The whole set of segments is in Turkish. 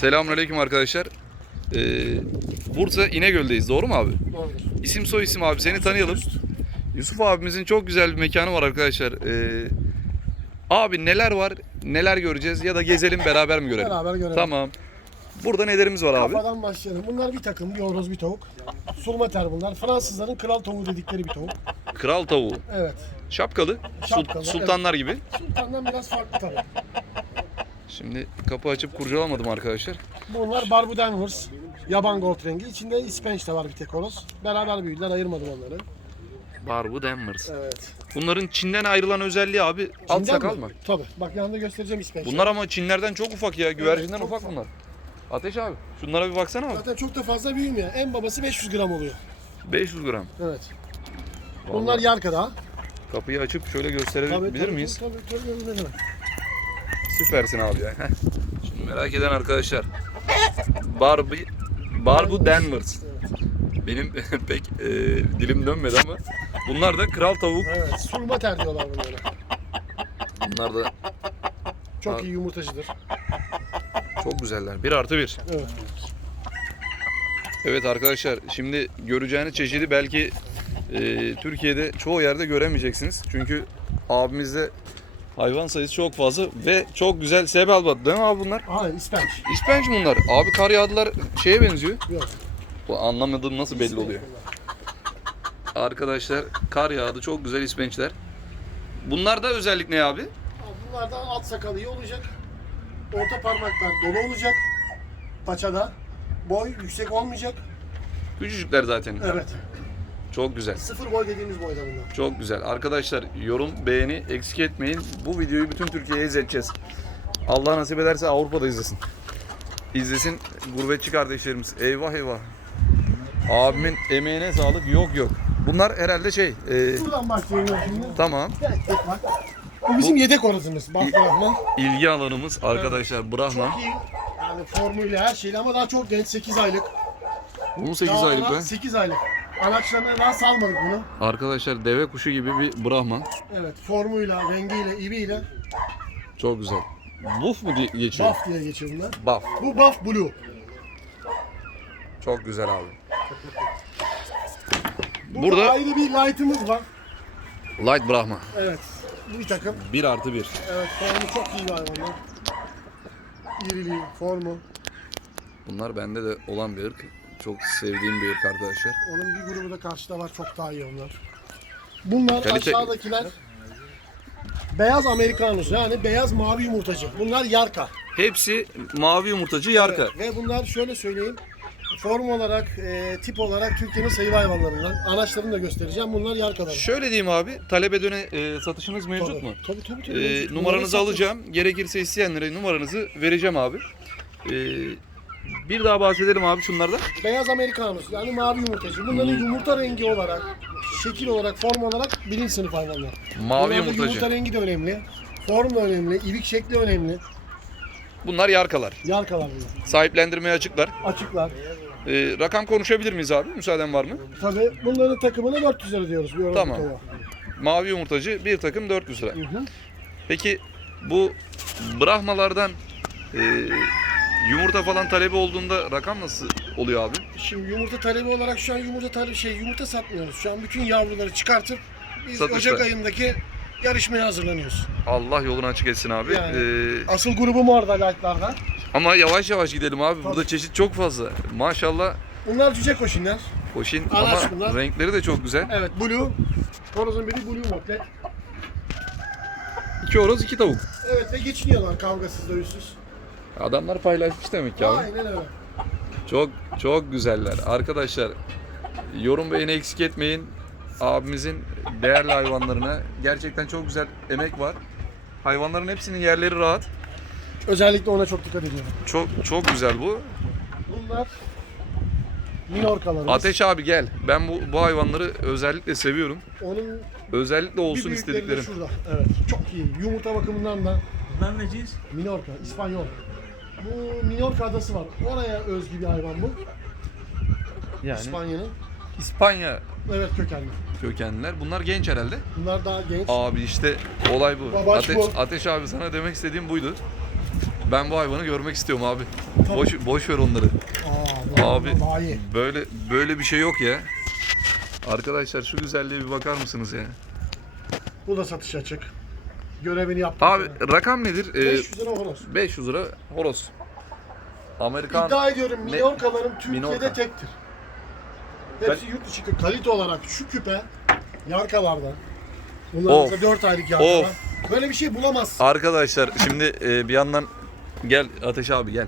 Selamünaleyküm arkadaşlar. Ee, Bursa İnegöl'deyiz. Doğru mu abi? Doğrudur. İsim soy isim abi seni tanıyalım. Yusuf abimizin çok güzel bir mekanı var arkadaşlar. Ee, abi neler var? Neler göreceğiz ya da gezelim beraber mi görelim? Beraber görelim. Tamam. Burada nelerimiz var abi? Kafadan başlayalım. Bunlar bir takım, bir horoz, bir tavuk. Sulmater bunlar. Fransızların kral tavuğu dedikleri bir tavuk. Kral tavuğu. Evet. Şapkalı. Sul- Şapkalı, sultanlar gibi. Sultandan biraz farklı tabii. Şimdi kapı açıp kurcalamadım arkadaşlar. Bunlar Barbu Danvers. Yaban gold rengi. İçinde ispenç de var bir tek horoz. Beraber büyüdüler, ayırmadım onları. Barbu Denvers. Evet. Bunların Çin'den ayrılan özelliği abi alt Çin'den sakal mi? mı? Tabii. Bak yanında göstereceğim ispenç. Bunlar ama Çinlerden çok ufak ya. Güvercinden çok ufak ufak. bunlar. Ateş abi. Şunlara bir baksana abi. Zaten çok da fazla büyümüyor. En babası 500 gram oluyor. 500 gram. Evet. Bunlar yarka daha. Kapıyı açıp şöyle Tabii, gösterebilir tabii, miyiz? Tabii tabii. tabii, tabii. Süpersin abi ya. Heh. Şimdi merak eden arkadaşlar. Barbie Barbu Denvers. Benim pek e, dilim dönmedi ama bunlar da kral tavuk. Evet. Sulmater diyorlar bunlara. Bunlar da Çok iyi yumurtacıdır. çok güzeller. 1 artı 1. Evet. Evet arkadaşlar şimdi göreceğiniz çeşidi belki e, Türkiye'de çoğu yerde göremeyeceksiniz. Çünkü abimizde hayvan sayısı çok fazla ve çok güzel sebelbat değil mi abi bunlar? Aynen ispenç. İspenç bunlar. Abi kar yağdılar şeye benziyor. Yok. Bu anlamadığım nasıl belli oluyor. Arkadaşlar kar yağdı çok güzel ispençler. Bunlar da özellik ne abi? Bunlardan alt sakal iyi olacak. Orta parmaklar dolu olacak. Paçada. Boy yüksek olmayacak. Küçücükler zaten. Evet. Çok güzel. Sıfır boy dediğimiz boyda bunlar. Çok güzel. Arkadaşlar yorum, beğeni eksik etmeyin. Bu videoyu bütün Türkiye'ye izleteceğiz. Allah nasip ederse Avrupa'da izlesin. İzlesin gurbetçi kardeşlerimiz. Eyvah eyvah. Abimin emeğine sağlık. Yok yok. Bunlar herhalde şey. e, Buradan başlayalım şimdi. tamam. Tek tek bak. Bu bizim yedek. Bak Brahman. İlgi alanımız arkadaşlar Brahman. Çok iyi. Yani formuyla her şeyle ama daha çok genç 8 aylık. Bu 8 aylık be. 8 aylık. Anaçlarına daha salmadık bunu. Arkadaşlar deve kuşu gibi bir Brahman. Evet formuyla, rengiyle, ibiyle Çok güzel. Buff mu geçiyor? buff diye geçiyor bunlar. Buff. Bu buff blue. Çok güzel abi. Burada, Burada- ayrı bir light'ımız var. Light Brahma. Evet. Bir takım. 1 artı 1. Evet formu çok iyi bir hayvanlar. İriliği, formu. Bunlar bende de olan bir ırk. Çok sevdiğim bir ırk arkadaşlar. Onun bir grubu da karşıda var. Çok daha iyi onlar. Bunlar Kalite- aşağıdakiler beyaz Amerikanus yani beyaz mavi yumurtacı. Bunlar yarka. Hepsi mavi yumurtacı yarka. Evet, Ve bunlar şöyle söyleyeyim. Form olarak, e, tip olarak Türkiye'nin sayılı hayvanlarından. Anaçlarını da göstereceğim. Bunlar yarkalar. Şöyle diyeyim abi, talep edene e, satışınız mevcut mu? Tabii tabii. tabii. E, Mevcut. numaranızı Bunları alacağım. Gerekirse isteyenlere numaranızı vereceğim abi. E, bir daha bahsedelim abi şunlardan. Beyaz Amerikanus yani mavi yumurtacı. Bunların Hmm. yumurta rengi olarak, şekil olarak, form olarak birinci sınıf hayvanlar. Mavi Bunlarda yumurtacı. Yumurta rengi de önemli. Form da önemli. ibik şekli önemli. Bunlar yarkalar. Yarkalar bunlar. Sahiplendirmeye açıklar. Açıklar. E, rakam konuşabilir miyiz abi? Müsaaden var mı? Tabii bunların takımına 400 lira diyoruz. Bir Tamam. tutuyor. Mavi yumurtacı bir takım 400 lira. Peki bu Brahmalardan e, yumurta falan talebi olduğunda rakam nasıl oluyor abi? Şimdi yumurta talebi olarak şu an yumurta talebi şey yumurta satmıyoruz. Şu an bütün yavruları çıkartıp biz Satışta. Ocak ayındaki yarışmaya hazırlanıyoruz. Allah yolunu açık etsin abi. Yani. E, Asıl grubum orada light'larda. ama yavaş yavaş gidelim abi. Burada çeşit çok fazla. Maşallah Bunlar cüce koşinler. Koşin Anaç ama bunlar. renkleri de çok güzel. Evet blue. Horozun biri blue motlet. İki horoz iki tavuk. Evet ve geçiniyorlar kavgasız dövüşsüz. Adamlar paylaşmış demek ki abi. Aynen öyle. Çok çok güzeller. Arkadaşlar yorum beğeni eksik etmeyin. Abimizin değerli hayvanlarına gerçekten çok güzel emek var. Hayvanların hepsinin yerleri rahat. Özellikle ona çok dikkat ediyorum. Çok çok güzel bu. Bunlar minorkalarımız. Ateş abi gel. Ben bu bu hayvanları özellikle seviyorum. Onun Özellikle olsun büyükleri de istediklerim. şurada. Evet. Çok iyi. Yumurta bakımından da Bunlar ne cins? Minorca, İspanyol. Bu Minorca adası var. Oraya özgü bir hayvan bu. Yani İspanya'nın. İspanya Evet kökenli. kökenliler. Bunlar genç herhalde. Bunlar daha genç. Abi işte olay bu. Babaş Ateş, bu. Ateş abi sana demek istediğim buydu. Ben bu hayvanı görmek istiyorum abi. Boş boş ver onları. Aa, Abi iyi. böyle böyle bir şey yok ya. Arkadaşlar şu güzelliğe bir bakar mısınız ya? Bu da satış açık. Görevini yaptı. Abi rakam nedir? Ee, 500 lira horoz. 500 lira horoz. Amerikan İddia ediyorum Minorkaların Türkiye'de Minorka. tektir. Hepsi yurt dışı kalite olarak şu küpe yarkalardan. Bunlar mesela 4 aylık yarkalar. Of. Böyle bir şey bulamazsın. Arkadaşlar şimdi e, bir yandan gel Ateş abi gel.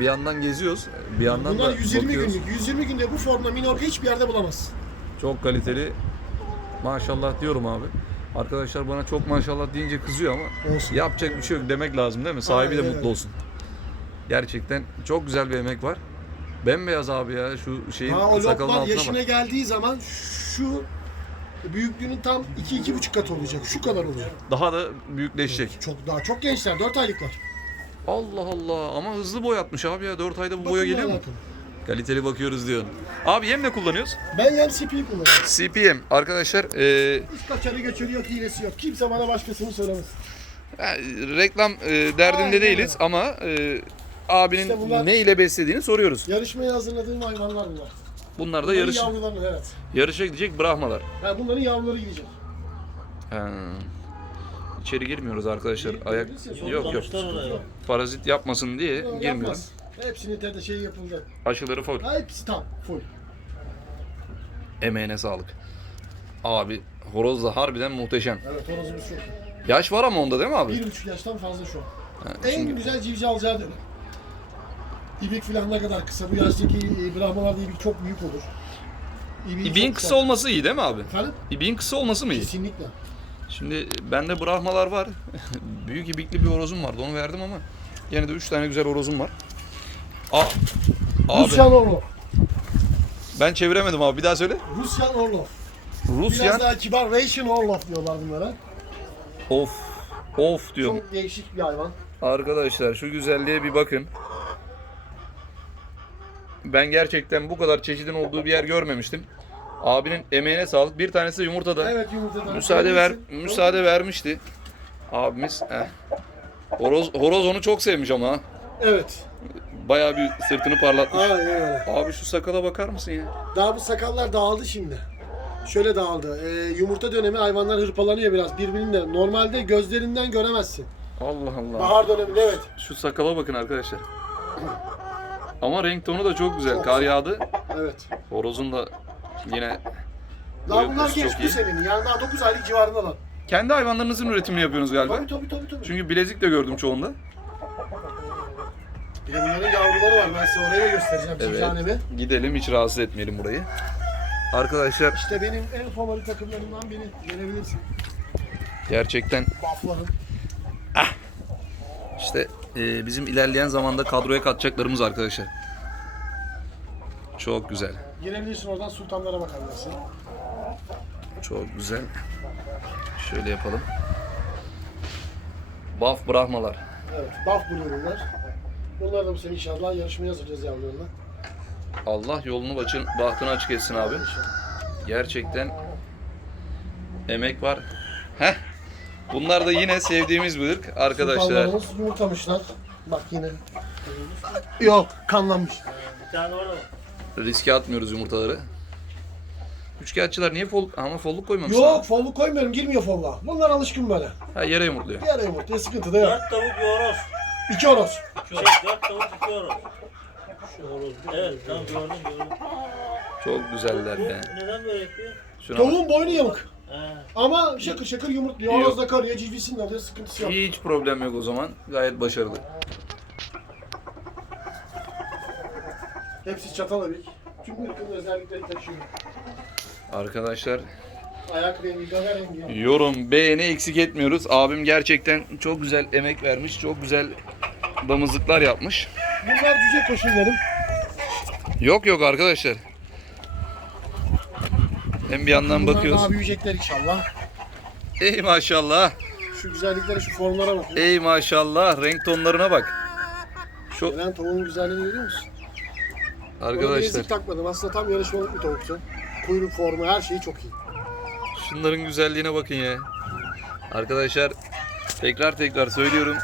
Bir yandan geziyoruz. Bir yandan Bunlar da 120 bakıyoruz. günlük. 120 günde bu formda Minorka hiçbir yerde bulamazsın. Çok kaliteli. Maşallah diyorum abi. Arkadaşlar bana çok maşallah deyince kızıyor ama Olsun. yapacak bir şey yok demek lazım değil mi? Sahibi de Aynen mutlu öyle. olsun. Gerçekten çok güzel bir emek var. Bembeyaz abi ya şu şeyin Ha o sakalın lokman altına yaşına bak. geldiği zaman şu büyüklüğünün tam 2-2,5 katı olacak. Şu kadar olacak. Daha da büyükleşecek. Çok daha çok gençler 4 aylıklar. Allah Allah ama hızlı boyatmış abi ya 4 ayda bu boya Bakımla geliyor mu? alakalı. Kaliteli bakıyoruz diyorsun. Abi yem ne kullanıyoruz? Ben yan CP'yi kullanıyorum. CPM arkadaşlar e, Hiç kaçarı yok, hilesi yok. Kimse bana başkasını söylemez. Ya, reklam e, derdinde Aynen değiliz ama e, abinin İşte bunlar- ne ile beslediğini soruyoruz. Yarışmaya hazırladığım hayvanlar bunlar. Bunlar da Bunların yarış yavruları evet. yarışa gidecek Brahmalar. Ha, bunların yavruları gidecek. Ha. İçeri girmiyoruz arkadaşlar. Ayak yok yok. Yok, Parazit yapmasın diye yok, girmiyoruz. yapmaz. Hepsinin tede şey yapıldı. Aşıları full. Hepsi tam, full. Emeğine sağlık. Abi horoz da harbiden muhteşem. Evet, horozumuz çok. Yaş var ama onda değil mi abi? Bir buçuk yaştan fazla şu an. Ha, En şimdi- güzel civciv alacağı dönem. İbik falan ne kadar kısa. Bu yaştaki e, Brahmalarda ibik çok büyük olur. İbiği İbiğin kısa olması iyi değil mi abi? Efendim? İbiğin kısa olması mı iyi? Kesinlikle. Şimdi bende Brahmalar var. Büyük ibikli bir horozum vardı. Onu verdim ama yine de 3 tane güzel horozum var. Abi Rusyan Orlov. ben çeviremedim abi. Bir daha söyle. Rusyan Orlov. Biraz Rusyan. daha kibar Russian Orlov diyorlar bunlara. Of. Of diyorum. Çok değişik bir hayvan. Arkadaşlar şu güzelliğe bir bakın. Ben gerçekten bu kadar çeşidin olduğu bir yer görmemiştim. Abinin emeğine sağlık. Bir tanesi yumurtada. Evet yumurtadan. Müsaade ver müsaade vermişti. Abimiz eh. Horoz, horoz onu çok sevmiş ama. Evet. Bayağı bir sırtını parlatmış. Aynen öyle. Abi şu sakala bakar mısın ya? Daha bu sakallar dağıldı şimdi. Şöyle dağıldı. Ee, yumurta dönemi hayvanlar hırpalanıyor biraz birbirinde. Normalde gözlerinden göremezsin. Allah Allah. Bahar döneminde evet. Şu sakala bakın arkadaşlar. Ama renk tonu da çok güzel. Çok Kar yağdı. Evet. Horozun da yine Daha bunlar çok iyi. senenin. Yani daha 9 aylık civarındalar. Kendi hayvanlarınızın üretimini yapıyorsunuz galiba. Tabii tabii tabii. tabii. Çünkü bilezik de gördüm çoğunda. Bir de bunların yavruları var. Ben size orayı da göstereceğim. Evet. Çifthanemi. Gidelim hiç rahatsız etmeyelim burayı. Arkadaşlar İşte benim en favori takımlarımdan biri. Görebilirsin. gerçekten Buffalo'nun. işte e, bizim ilerleyen zamanda kadroya katacaklarımız arkadaşlar. Çok güzel. Girebilirsin oradan sultanlara bakabilirsin. Çok güzel. Şöyle yapalım. Baf Brahmalar. Evet. Buff Blue bunlar. Bunlar da bu sene inşallah yarışmaya hazırlayacağız yavrularına. Allah yolunu başın, bahtını açık etsin abi. Gerçekten emek var. Heh. Bunlar da yine sevdiğimiz bir ırk arkadaşlar. Sultanlarımız yumurtamışlar. Bak yine. Yok kanlanmış. Riske atmıyoruz yumurtaları. Üçkağıtçılar niye fol ama folluk koymamışlar? Yok folluk koymuyorum girmiyor folla. Bunlar alışkın böyle. Ha yere yumurtluyor. Bir ara yumurtaya sıkıntı da yok. Dört tavuk bir horoz. İki horoz. Şey, dört tavuk iki horoz. Şu horoz. Evet, tamam gördüm gördüm. Çok güzeller ya. neden böyle yapıyor? Şuna bak. Tavuğun boynu yamuk. He. Ama şakır şakır yumurtluyor. Yok. Horoz da karıyor, civcisini de alıyor, sıkıntısı yok. Hiç problem yok o zaman. Gayet başarılı. Hepsi çatal abik. Tüm ırkın özellikleri taşıyor. Arkadaşlar Ayak rengi, gaga rengi. yorum, beğeni eksik etmiyoruz. Abim gerçekten çok güzel emek vermiş. Çok güzel damızlıklar yapmış. Bunlar cüce koşullarım. Yok yok arkadaşlar. Hem bir yandan Bunlar bakıyoruz. daha büyüyecekler inşallah. Ey maşallah. Şu güzelliklere, şu formlara bakın. Ey maşallah. Renk tonlarına bak. Şu Gelen tavuğun güzelliğini görüyor musun? Ona arkadaşlar bilezik takmadım. Aslında tam yarışmalık bir tavuktu. Kuyruk formu, her şeyi çok iyi. şunların güzelliğine bakın ya. Arkadaşlar tekrar tekrar söylüyorum.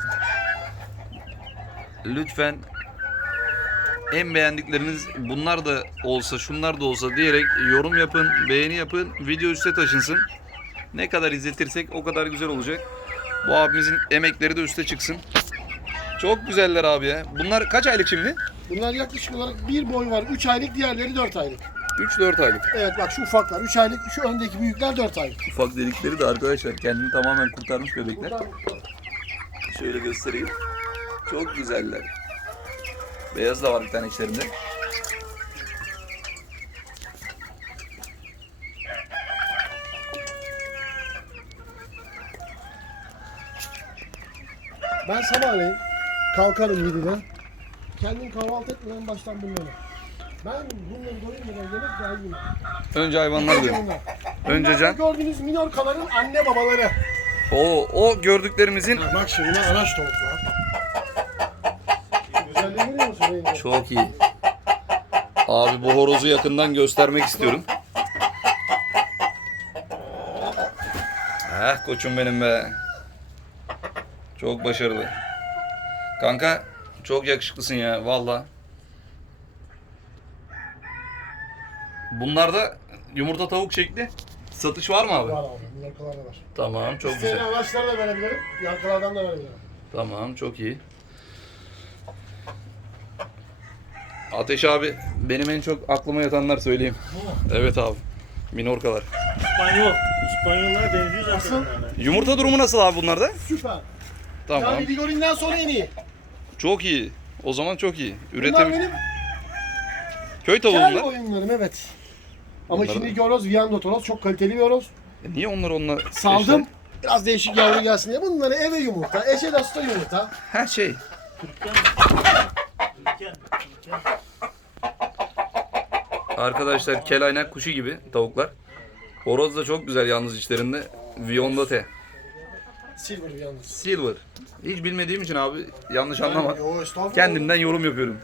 Lütfen en beğendikleriniz bunlar da olsa şunlar da olsa diyerek yorum yapın, beğeni yapın, video üste taşınsın. Ne kadar izletirsek o kadar güzel olacak. Bu abimizin emekleri de üste çıksın. Çok güzeller abi ya. Bunlar kaç aylık şimdi? Bunlar yaklaşık olarak bir boy var. 3 aylık, diğerleri 4 aylık. 3-4 aylık. Evet bak şu ufaklar 3 aylık, şu öndeki büyükler 4 aylık. Ufak delikleri de arkadaşlar kendini tamamen kurtarmış bebekler. Şöyle göstereyim. Çok güzeller. Beyaz da var bir tane içlerinde. Ben sabahleyin kalkarım 7'de. Kendim kahvaltı etmeden baştan bunları. Ben bunları doyurmadan yemek daha yiyeyim. Önce hayvanlar diyor. Bunlar. Önce Bunlar can. Gördüğünüz minorkaların anne babaları. O o gördüklerimizin Bak şimdi bunlar anaç tavuklar. Güzelliğini görüyor musun? Reyna? Çok iyi. Abi bu horozu yakından göstermek istiyorum. Heh koçum benim be. Çok başarılı. Kanka çok yakışıklısın ya valla. Bunlarda yumurta tavuk şekli satış var mı abi? Var abi, minorkalar da var. Tamam çok İsteyen güzel. anaçları da verebilirim, yarkalardan da verebilirim. Tamam çok iyi. Ateş abi benim en çok aklıma yatanlar söyleyeyim. Evet abi. Minorkalar. İspanyol. İspanyollara benziyor zaten. Nasıl? Yumurta durumu nasıl abi bunlarda? Süper. Tamam. Yani Ligori'nden sonra en iyi. Çok iyi. O zaman çok iyi. Bunlar Üretim benim köy tavuğu kel bunlar. oyunlarım evet. Ama Bunları- şimdi horoz, Viyango horoz çok kaliteli bir horoz. E Niye onlar onunla Saldım. Biraz değişik yavru gelsin diye. Bunları eve yumurta, eşe dosta yumurta. Her şey. Arkadaşlar kelaynak kuşu gibi tavuklar. Horoz da çok güzel yalnız içlerinde. Viondote. Silver Viyango. Silver. Hiç bilmediğim için abi yanlış anlama. Yo estağfurullah. Kendimden yorum yapıyorum.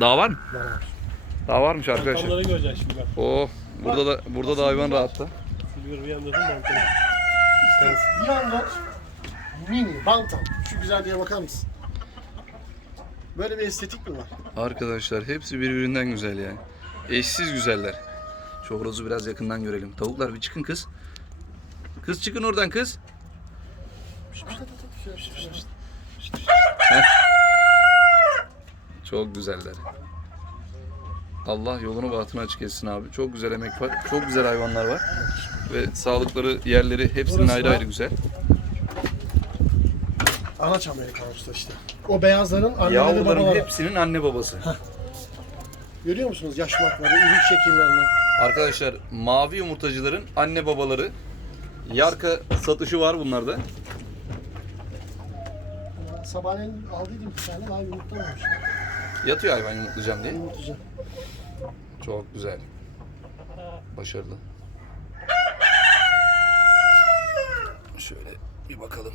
Daha var mı? Var abi. Daha varmış arkadaşlar. Kamları göreceksin şimdi bak. Oh, burada da burada da hayvan rahatta. Silver bir yanda da mantıklı. Viyango mini, bantam. Şu güzelliğe bakar mısın? Böyle bir estetik mi var? Arkadaşlar hepsi birbirinden güzel yani. Eşsiz güzeller. Şu horozu biraz yakından görelim. Tavuklar bir çıkın kız. Kız çıkın oradan kız. Çok güzeller. Allah yolunu bahtını açık etsin abi. Çok güzel emek var. Çok güzel hayvanlar var. Ve sağlıkları, yerleri hepsinin Burası ayrı da- ayrı güzel. Anaç Amerikanos da işte. O beyazların anneleri Yavruların babaları. hepsinin anne babası. Görüyor musunuz yaşmakları, ürün şekillerini? Arkadaşlar mavi yumurtacıların anne babaları yarka satışı var bunlarda. Sabahleyin aldıydım bir tane daha yumurtlamamış. Yatıyor hayvan yumurtlayacağım diye. Yumurtlayacağım. Çok güzel. Başarılı. Şöyle bir bakalım.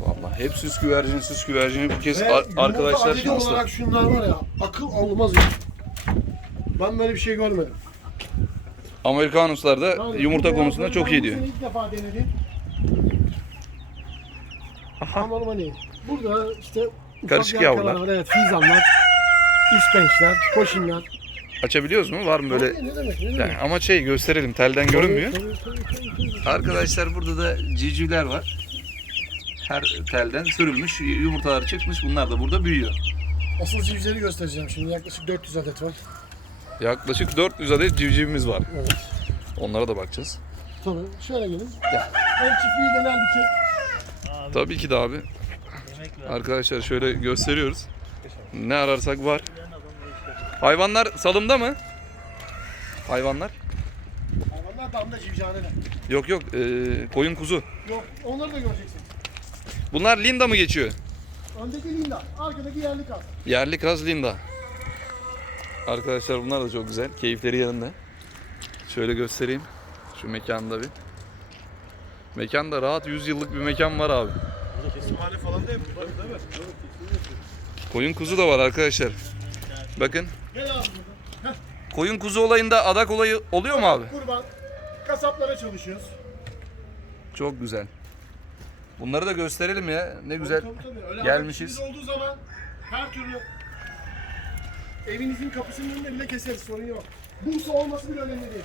Vallahi hep süs güvercin süs güvercini bu kez Ve ar- yumurta arkadaşlar adedi şanslı. olarak şunlar var ya akıl almaz ya. Ben böyle bir şey görmedim. Amerikanuslar da yumurta konusunda çok ben iyi bu diyor. sene ilk defa denedim. Ama hani burada işte ufak Karışık yavrular. Var, evet fizanlar, ispençler, koşinler. Açabiliyoruz mu? Var mı böyle? Ne demek ne demek? Yani ama şey gösterelim telden görünmüyor. Tabii, tabii, tabii, tabii. Arkadaşlar burada da civcivler var. Her telden sürülmüş, yumurtaları çıkmış. Bunlar da burada büyüyor. Asıl civcivleri göstereceğim şimdi. Yaklaşık 400 adet var. Yaklaşık 400 adet civcivimiz var. Evet. Onlara da bakacağız. Tabii. Şöyle gelin. Gel. Ben çiftliği genel. Abi Tabii ki de abi. Arkadaşlar şöyle gösteriyoruz. Ne ararsak var. Hayvanlar salımda mı? Hayvanlar? Hayvanlar damda civcihaneler. Yok yok ee, koyun kuzu. Yok onları da göreceksin. Bunlar Linda mı geçiyor? Öndeki linda, arkadaki yerli kaz. Yerli kaz Linda. Arkadaşlar bunlar da çok güzel. Keyifleri yerinde. Şöyle göstereyim. Şu mekanda bir. Mekanda rahat 100 yıllık bir mekan var abi. Kesimhane falan değil mi? Tabii tabii. Koyun kuzu da var arkadaşlar. Bakın. Gel abi. Koyun kuzu olayında adak olayı oluyor mu abi? Kurban. Kasaplara çalışıyoruz. Çok güzel. Bunları da gösterelim ya. Ne güzel. Tabii, tabii. Öyle gelmişiz. haberimiz olduğu zaman her türlü evinizin kapısının önünde bile keseriz sorun yok. Bursa olması bile önemli değil.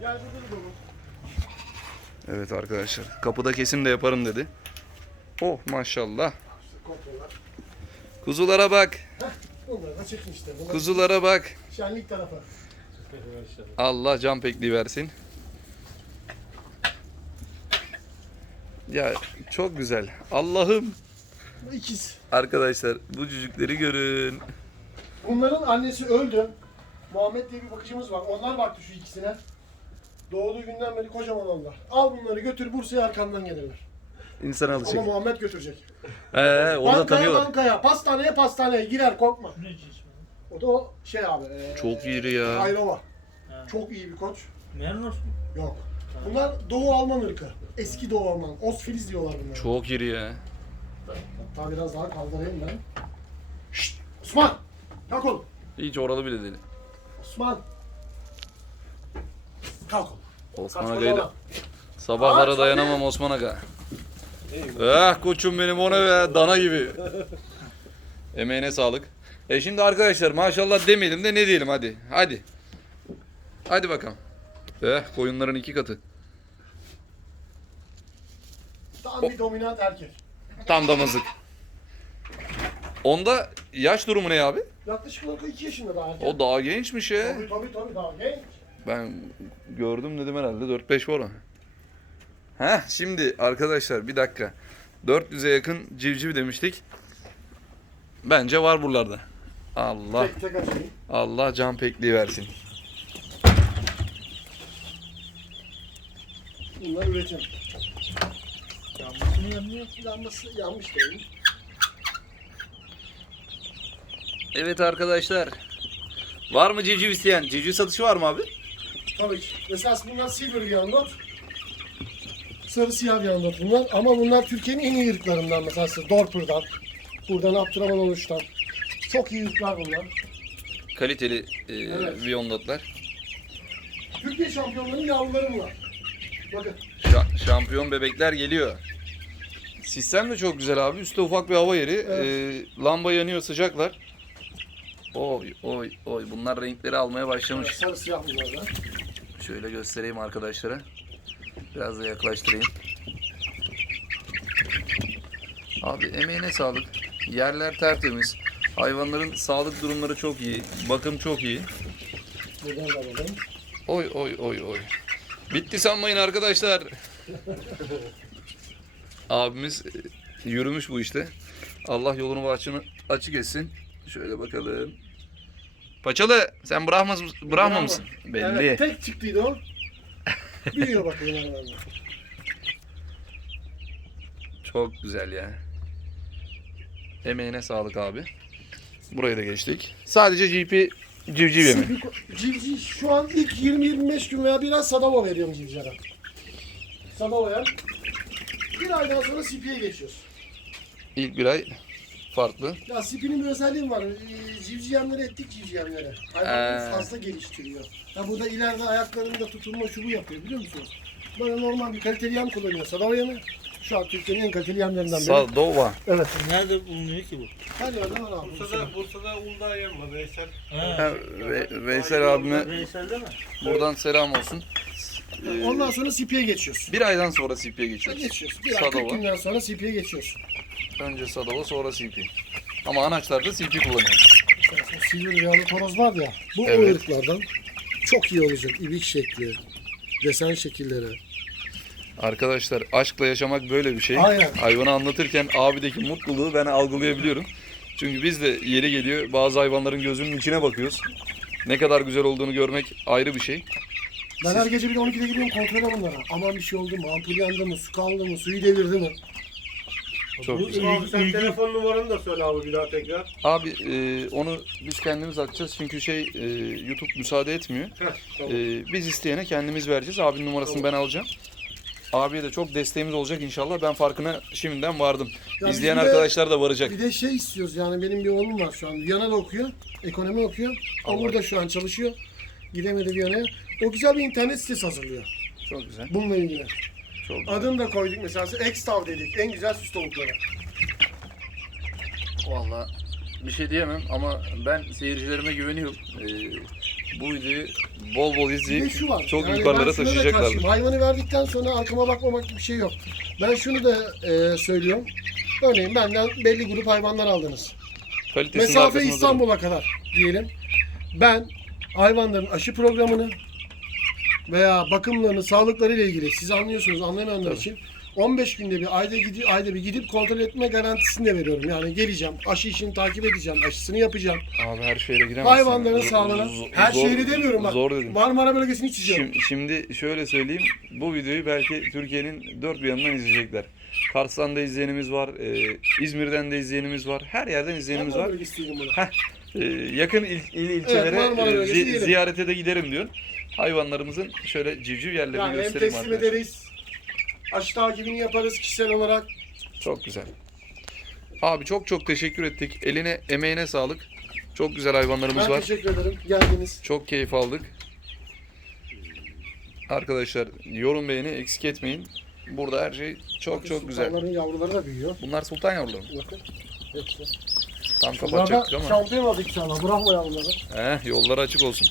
Gel burada da. Evet arkadaşlar. Kapıda kesim de yaparım dedi. Oh maşallah. Kuzulara bak. Da. Bunlar Kuzulara bak. şenlik tarafı. Allah can pekliği versin. Ya çok güzel. Allah'ım. İkiz. Arkadaşlar bu cücükleri görün. Bunların annesi öldü. Muhammed diye bir bakıcımız var. Onlar baktı şu ikisine. Doğduğu günden beri kocaman oldular. Al bunları götür Bursa'ya arkamdan gelirler. İnsan alışık. Ama Muhammed götürecek. He, orada bankaya tanıyorlar. bankaya, pastaneye pastaneye girer korkma. O da o şey abi. E, Çok iri ya. Ayrova. Çok iyi bir koç. Mernos mu? Yok. Bunlar Doğu Alman ırkı. Eski Doğu Alman. Osfiliz diyorlar bunlara. Çok iri ya. Hatta biraz daha kaldırayım ben. Şşt! Osman! Kalk oğlum. Hiç oralı bile değil. Osman! Kalk oğlum. Osman Aga'yı da sabahlara Aç, dayanamam Osman Aga. Eh koçum benim ona be dana gibi. Emeğine sağlık. E şimdi arkadaşlar maşallah demeyelim de ne diyelim hadi. Hadi. Hadi bakalım. Eh koyunların iki katı. Tam bir dominant erkek. Tam damızlık. Onda yaş durumu ne abi? Yaklaşık olarak 2 yaşında daha erkek. O daha gençmiş ya. Tabii tabii tabii daha genç. Ben gördüm dedim herhalde 4-5 var o. Heh şimdi arkadaşlar bir dakika. 400'e yakın civciv demiştik. Bence var buralarda. Allah Tek tek açayım. Allah can pekliği versin. Bunlar üretim. Yanmasını yanmıyor. Lambası yanmış değil. Evet arkadaşlar. Var mı civciv isteyen? Civciv satışı var mı abi? Tabii ki. Esas bunlar silver yandot. Sarı siyah yandot bunlar. Ama bunlar Türkiye'nin en iyi ırklarından mesela Dorper'dan. Buradan Abdurrahman Oluş'tan. Çok iyi ırklar bunlar. Kaliteli e, Evet. viyondotlar. Türkiye şampiyonlarının yavruları bunlar. Bakın. Şa- şampiyon bebekler geliyor. Sistem de çok güzel abi. Üstte ufak bir hava yeri. Evet. Ee, lamba yanıyor sıcaklar. Oy oy oy. Bunlar renkleri almaya başlamış. Sarı siyah bunlar da. Şöyle göstereyim arkadaşlara. Biraz da yaklaştırayım. Abi emeğine sağlık. Yerler tertemiz. Hayvanların sağlık durumları çok iyi. Bakım çok iyi. Buradan da alalım. Oy oy oy oy. Bitti sanmayın arkadaşlar. Abimiz e, yürümüş bu işte. Allah yolunu başını açık etsin. Şöyle bakalım. Paçalı sen Brahma, Brahma mısın? Belli. Evet, tek çıktıydı o. Büyüyor bak bunlar bende. Çok güzel ya. Emeğine sağlık abi. Buraya da geçtik. Sadece GP civciv yemi. Civciv şu an ilk 20-25 gün veya biraz Sadava veriyorum civcivlere. Sadava'ya. Bir aydan sonra CP'ye geçiyoruz. İlk bir ay farklı. Ya CP'nin bir özelliği var. Ee, Civcivlemleri ettik civcivlemleri. Hayvanları Ee. fazla geliştiriyor. Ya burada ileride ayaklarında tutulma şubu yapıyor biliyor musunuz? Böyle normal bir kaliteli yem kullanıyor. Sadava yemi. Şu an Türkiye'nin en kaliteli yemlerinden biri. Sadova. Evet. Nerede bulunuyor ki bu? Her yerde var abi. Bursa'da, Bursa'da Uludağ yem var Veysel. Ha, Ve- Veysel abime Veysel'de mi? buradan selam olsun. Ee, Ondan sonra CP'ye geçiyoruz. bir aydan sonra CP'ye geçiyoruz. Geçiyoruz. Bir ay 40 Sadava. günden sonra CP'ye geçiyoruz. Önce Sadova sonra CP. Ama anaçlarda CP kullanıyoruz. Silver yağlı toros var ya. Bu o Evet. ırklardan. Çok iyi olacak. İbik şekli. Desen şekilleri. Arkadaşlar aşkla yaşamak böyle bir şey. Aynen. Hayvanı anlatırken abideki mutluluğu ben algılayabiliyorum. Çünkü biz de yeri geliyor bazı hayvanların gözünün içine bakıyoruz. Ne kadar güzel olduğunu görmek ayrı bir şey. Ben her gece bir de 12'de gidiyorum kontrole bunlara. Aman bir şey oldu mu? Ampul yandı mı? Su kaldı mı? Suyu devirdi mi? Çok Bu güzel. Abi sen ilgi- telefon numaranı da söyle abi bir daha tekrar. Abi e, onu biz kendimiz atacağız çünkü şey e, YouTube müsaade etmiyor. Heh, tamam. E, biz isteyene kendimiz vereceğiz. Abinin numarasını ben alacağım. Abiye de çok desteğimiz olacak inşallah. Ben farkına şimdiden vardım. Ya İzleyen de- arkadaşlar da varacak. Bir de şey istiyoruz yani benim bir oğlum var şu an. Viyana'da okuyor. Ekonomi okuyor. O Allah. burada şu an çalışıyor. Gidemedi Viyana'ya. O güzel bir internet sitesi hazırlıyor. Çok güzel. Bununla ilgili. Çok güzel. Adını da koyduk mesela. Ekstav dedik. En güzel süs tavukları. Valla bir şey diyemem ama ben seyircilerime güveniyorum. Ee, bu videoyu bol bol izleyip şu var. çok yani yukarılara ben şuna da taşıyacaklardır. karşıyım. Hayvanı verdikten sonra arkama bakmamak bir şey yok. Ben şunu da e, söylüyorum. Örneğin benden belli grup hayvanlar aldınız. Kalitesinin Mesafe arkasında durun. İstanbul'a kadar diyelim. Ben hayvanların aşı programını veya bakımlarını, sağlıkları ile ilgili siz anlıyorsunuz anlamayanlar için 15 günde bir ayda gidip ayda bir gidip kontrol etme garantisini de veriyorum. Yani geleceğim, aşı işini takip edeceğim, aşısını yapacağım. Abi her şehre giremezsin. Hayvanların sağlığına. Her zor- şehri demiyorum bak. Zor dedim. Marmara bölgesini çiziyorum. Şimdi, şimdi şöyle söyleyeyim. Bu videoyu belki Türkiye'nin dört bir yanından izleyecekler. Kars'tan da izleyenimiz var. e, İzmir'den de izleyenimiz var. Her yerden izleyenimiz Marmara var. Heh, e, yakın il, il- ilçelere e, bölgesi zi- ziyarete de giderim diyor. Hayvanlarımızın şöyle civciv yerlerini Yani hem göstereyim teslim arkadaşlar. ederiz. Aşı takibini yaparız kişisel olarak. Çok güzel. Abi çok çok teşekkür ettik. Eline emeğine sağlık. Çok güzel hayvanlarımız Ben var. teşekkür ederim. Geldiniz. Çok keyif aldık. Arkadaşlar yorum beğeni eksik etmeyin. Burada her şey çok çok güzel. Sultanların yavruları da büyüyor. Bunlar sultan yavruları mı? Bakın. Hepsi. Tam kapatacaktık ama. şampiyon aldık inşallah. Bravo yavruları. Heh, yolları açık olsun.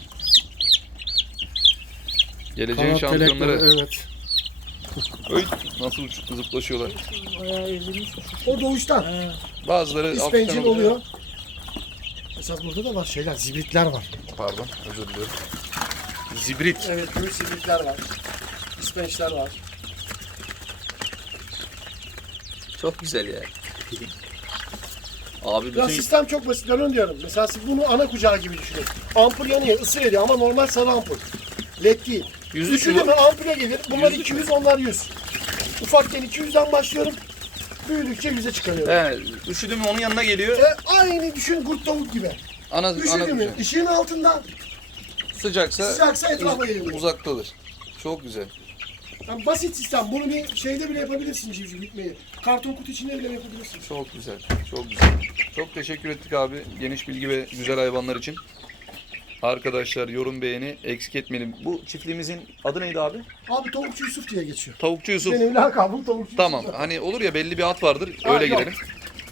Geleceğin Kanat şampiyonları. telekleri, Evet. Öy, nasıl uç- zıplaşıyorlar. Bayağı ezilmiş. O doğuştan. He. Bazıları İspencil hafiften oluyor. Esas burada da var şeyler, zibritler var. Pardon özür diliyorum. Zibrit. Evet, gümüş zibritler var. İspençler var. Çok güzel ya. Abi Ya bütün sistem çok basit. Ben onu diyorum. Mesela siz bunu ana kucağı gibi düşünün. Ampul yanıyor, ısır ediyor ama normal sarı ampul. LED değil. Yüzlük Düşünün mü? mü ampule gelir. Bunlar Yüzlük 200, onlar 100. Ufakken 200'den başlıyorum. Büyüdükçe 100'e çıkarıyorum. He, üşüdüm onun yanına geliyor. E, aynı düşün kurt tavuk gibi. Ana, ana Üşüdü mü? Işığın altında Sıcaksa, sıcaksa etrafa uz- yayılıyor. uzaktadır. Çok güzel. Yani basit sistem. Bunu bir şeyde bile yapabilirsin civciv bitmeyi. Karton kutu içinde bile yapabilirsin. Çok güzel. Çok güzel. Çok teşekkür ettik abi. Geniş bilgi ve güzel hayvanlar için. Arkadaşlar yorum beğeni eksik etmeyelim. Bu çiftliğimizin adı neydi abi? Abi tavukçu Yusuf diye geçiyor. Tavukçu Yusuf. Benim lakabım tavukçu Tamam. Yusuf. Hani olur ya belli bir at vardır. Ha, Öyle yok. girelim.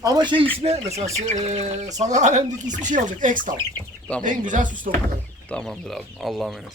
Ama şey ismi mesela e, sana alemdeki ismi şey olacak. X-Town. Tamamdır. En güzel süs tavukları. Tamamdır abi. Allah'a emanet.